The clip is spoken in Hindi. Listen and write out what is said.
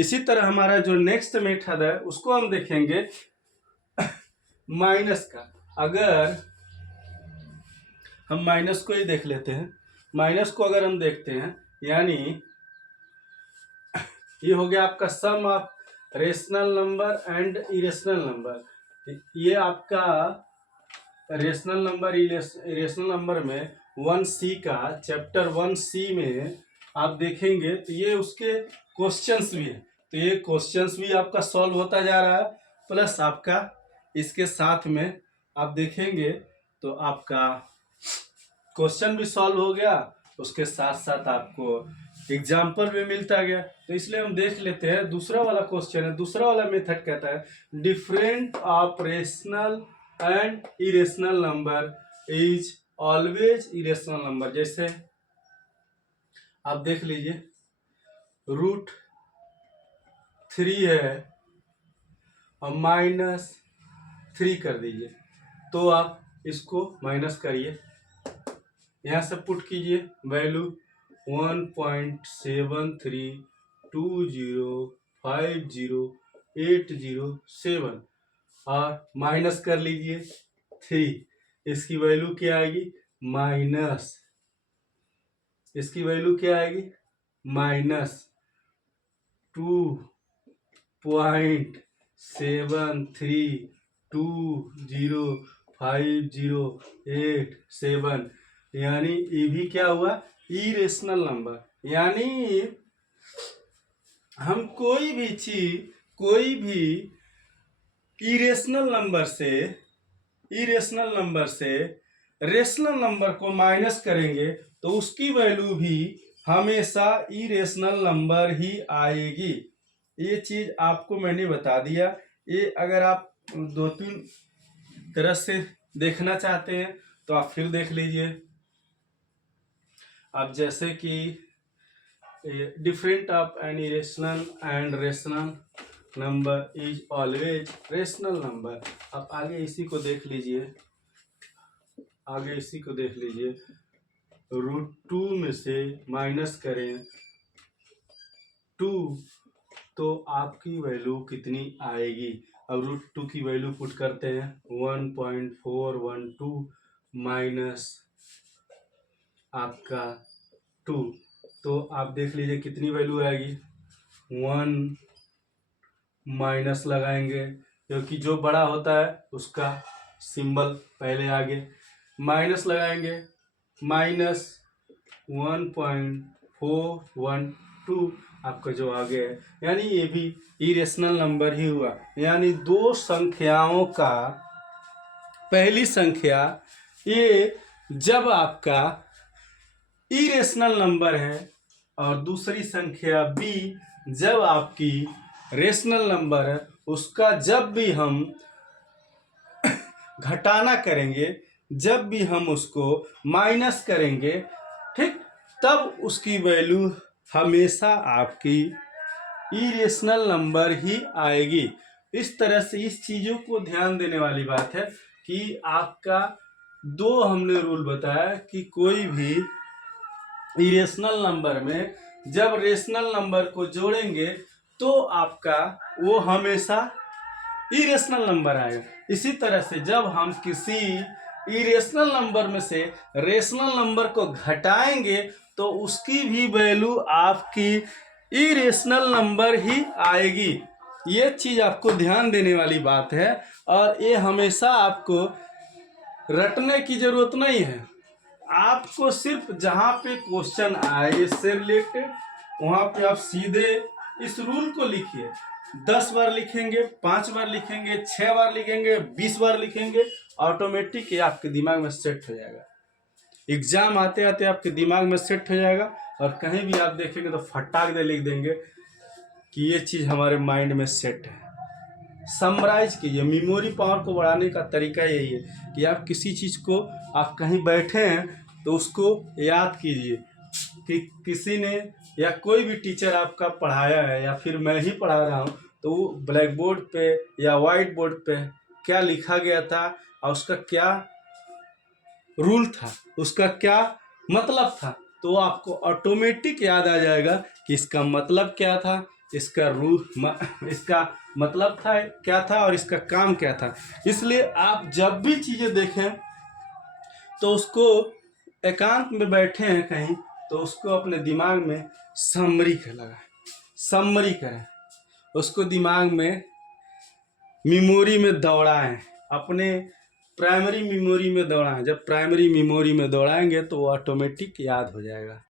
इसी तरह हमारा जो नेक्स्ट मेथड है उसको हम देखेंगे माइनस का। अगर हम माइनस को ही देख लेते हैं, माइनस को अगर हम देखते हैं, यानी ये हो गया आपका sum of rational number and irrational number. ये आपका रेशनल नंबर इरेशनल नंबर में 1C का चैप्टर 1C में आप देखेंगे तो ये उसके क्वेश्चंस भी है, तो ये क्वेश्चंस भी आपका सॉल्व होता जा रहा है, प्लस आपका इसके साथ में आप देखेंगे तो आपका क्वेश्चन भी सॉल्व हो गया, उसके साथ साथ आपको एग्जाम्पल भी मिलता गया। तो इसलिए हम देख लेते हैं दूसरा वाला क्वेश्चन है। दूसरा वाला मेथड कहता है different of rational and irrational number is always irrational number. जैसे आप देख लीजिए √3 है और -3 कर दीजिए, तो आप इसको माइनस करिए, यहाँ से पुट कीजिए वैल्यू 1.7320508087 और माइनस कर लीजिए 3। इसकी वैल्यू क्या आएगी? माइनस, इसकी वैल्यू क्या आएगी? -2.73205087, यानी ये भी क्या हुआ? Irrational number. यानी हम कोई भी चीज, कोई भी इरेशनल नंबर से रेशनल नंबर को माइनस करेंगे तो उसकी वैल्यू भी हमेशा इरेशनल नंबर ही आएगी। ये चीज आपको मैंने बता दिया। ये अगर आप 2-3 तरह से देखना चाहते हैं तो आप फिर देख लीजिए। अब जैसे कि different of an irrational and rational number is always rational number. अब आगे इसी को देख लीजिए, √2 में से माइनस करें 2 तो आपकी वैल्यू कितनी आएगी? अब √2 की वैल्यू पुट करते हैं 1.412 माइनस आपका 2, तो आप देख लीजिए कितनी वैल्यू आएगी। 1 माइनस लगाएंगे क्योंकि जो बड़ा होता है उसका सिंबल पहले आगे, माइनस लगाएंगे -1.412 आपका जो आगे है, यानी ये भी इरेशनल नंबर ही हुआ। यानी दो संख्याओं का, पहली संख्या ये जब आपका इरेशनल नंबर है और दूसरी संख्या बी जब आपकी रेशनल नंबर है, उसका जब भी हम घटाना करेंगे, जब भी हम उसको माइनस करेंगे, ठीक, तब उसकी वैल्यू हमेशा आपकी इरेशनल नंबर ही आएगी। इस तरह से इस चीज़ों को ध्यान देने वाली बात है कि आपका दो हमने रूल बताया कि कोई भी इरेशनल नंबर में जब रेशनल नंबर को जोड़ेंगे तो आपका वो हमेशा इरेशनल नंबर आएगा। इसी तरह से जब हम किसी इरेशनल नंबर में से रेशनल नंबर को घटाएंगे तो उसकी भी वैल्यू आपकी इरेशनल नंबर ही आएगी। ये चीज़ आपको ध्यान देने वाली बात है और ये हमेशा आपको रटने की जरूरत नहीं है। आपको सिर्फ जहाँ पे क्वेश्चन आए इससे रिलेटेड, वहाँ पे आप सीधे इस रूल को लिखिए। 10 बार लिखेंगे, 5 बार लिखेंगे, 6 बार लिखेंगे, 20 बार लिखेंगे, ऑटोमेटिक ये आपके दिमाग में सेट हो जाएगा। एग्जाम आते आते आपके दिमाग में सेट हो जाएगा और कहीं भी आप देखेंगे तो फटाक दे लिख देंगे कि ये चीज़ हमारे माइंड में सेट है। समराइज कीजिए। मेमोरी पावर को बढ़ाने का तरीका यही है कि आप किसी चीज़ को, आप कहीं बैठे हैं तो उसको याद कीजिए कि किसी ने या कोई भी टीचर आपका पढ़ाया है या फिर मैं ही पढ़ा रहा हूँ तो वो ब्लैक बोर्ड पे या वाइट बोर्ड पे क्या लिखा गया था और उसका क्या रूल था, उसका क्या मतलब था, तो आपको ऑटोमेटिक याद आ जाएगा कि इसका मतलब क्या था, इसका इसका मतलब था क्या था और इसका काम क्या था। इसलिए आप जब भी चीज़ें देखें तो उसको एकांत में बैठे हैं कहीं तो उसको अपने दिमाग में समरी करें, उसको दिमाग में मेमोरी में दौड़ाएं, अपने प्राइमरी मेमोरी में दौड़ाएं। जब प्राइमरी मेमोरी में दौड़ाएंगे तो वो ऑटोमेटिक याद हो जाएगा।